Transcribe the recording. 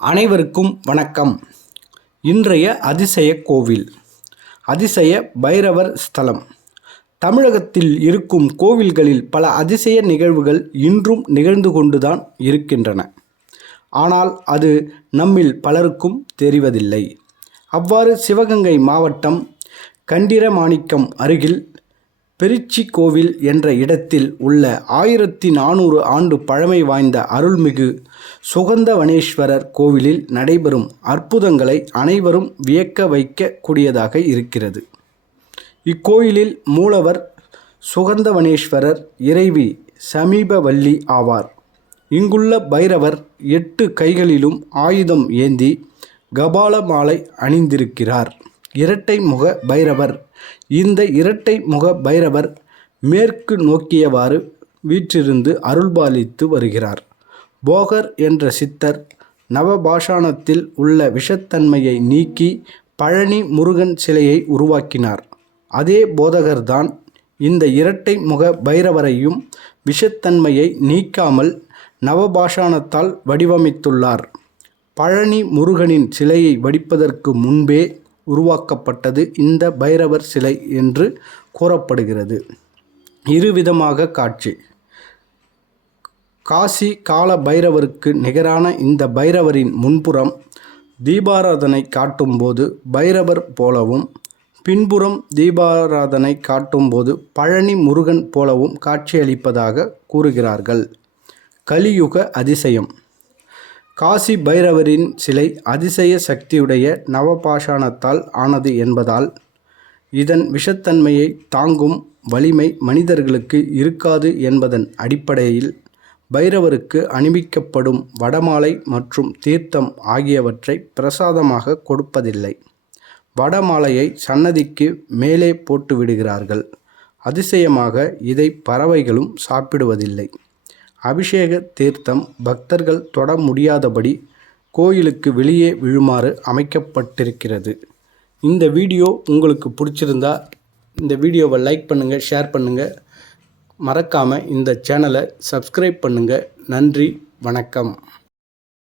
அனைவருக்கும் வணக்கம். இன்றைய அதிசய கோவில் அதிசய பைரவர் ஸ்தலம். தமிழகத்தில் இருக்கும் கோவில்களில் பல அதிசய நிகழ்வுகள் இன்றும் நிகழ்ந்து கொண்டுதான் இருக்கின்றன. ஆனால் அது நம்மில் பலருக்கும் தெரிவதில்லை. அவ்வாறு சிவகங்கை மாவட்டம் கண்டிரமாணிக்கம் அருகில் பெருச்சி கோவில் என்ற இடத்தில் உள்ள ஆயிரத்தி நானூறு ஆண்டு பழமை வாய்ந்த அருள்மிகு சுகந்தவனேஸ்வரர் கோவிலில் நடைபெறும் அற்புதங்களை அனைவரும் வியக்க வைக்கக்கூடியதாக இருக்கிறது. இக்கோயிலில் மூலவர் சுகந்தவனேஸ்வரர் இறைவி சமீபவல்லி ஆவார். இங்குள்ள பைரவர் எட்டு கைகளிலும் ஆயுதம் ஏந்தி கபால மாலை அணிந்திருக்கிறார். இரட்டை முக பைரவர் இந்த இரட்டை முக பைரவர் மேற்கு நோக்கியவாறு வீற்றிருந்து அருள்பாலித்து வருகிறார். போகர் என்ற சித்தர் நவபாஷாணத்தில் உள்ள விஷத்தன்மையை நீக்கி பழனி முருகன் சிலையை உருவாக்கினார். அதே போதகர்தான் இந்த இரட்டை முக பைரவரையும் விஷத்தன்மையை நீக்காமல் நவபாஷாணத்தால் வடிவமைத்துள்ளார். பழனி முருகனின் சிலையை வடிப்பதற்கு முன்பே உருவாக்கப்பட்டது இந்த பைரவர் சிலை என்று கூறப்படுகிறது. இருவிதமாக காட்சி. காசி கால பைரவருக்கு நிகரான இந்த பைரவரின் முன்புறம் தீபாராதனை காட்டும்போது பைரவர் போலவும் பின்புறம் தீபாராதனை காட்டும்போது பழனி முருகன் போலவும் காட்சியளிப்பதாக கூறுகிறார்கள். கலியுக அதிசயம். காசி பைரவரின் சிலை அதிசய சக்தியுடைய நவபாஷாணத்தால் ஆனது என்பதால் இதன் விஷத்தன்மையை தாங்கும் வலிமை மனிதர்களுக்கு இருக்காது என்பதன் அடிப்படையில் பைரவருக்கு அணிவிக்கப்படும் வடமாலை மற்றும் தீர்த்தம் ஆகியவற்றை பிரசாதமாக கொடுப்பதில்லை. வடமாலையை சன்னதிக்கு மேலே போட்டு விடுகிறார்கள் அதிசயமாக இதை பறவைகளும் சாப்பிடுவதில்லை. அபிஷேக தீர்த்தம் பக்தர்கள் தொட முடியாதபடி கோயிலுக்கு வெளியே விழுமாறு அமைக்கப்பட்டிருக்கிறது. இந்த வீடியோ உங்களுக்கு பிடிச்சிருந்தா இந்த வீடியோவை லைக் பண்ணுங்கள் ஷேர் பண்ணுங்கள் மறக்காமல் இந்த சேனலை சப்ஸ்கிரைப் பண்ணுங்கள் நன்றி வணக்கம்.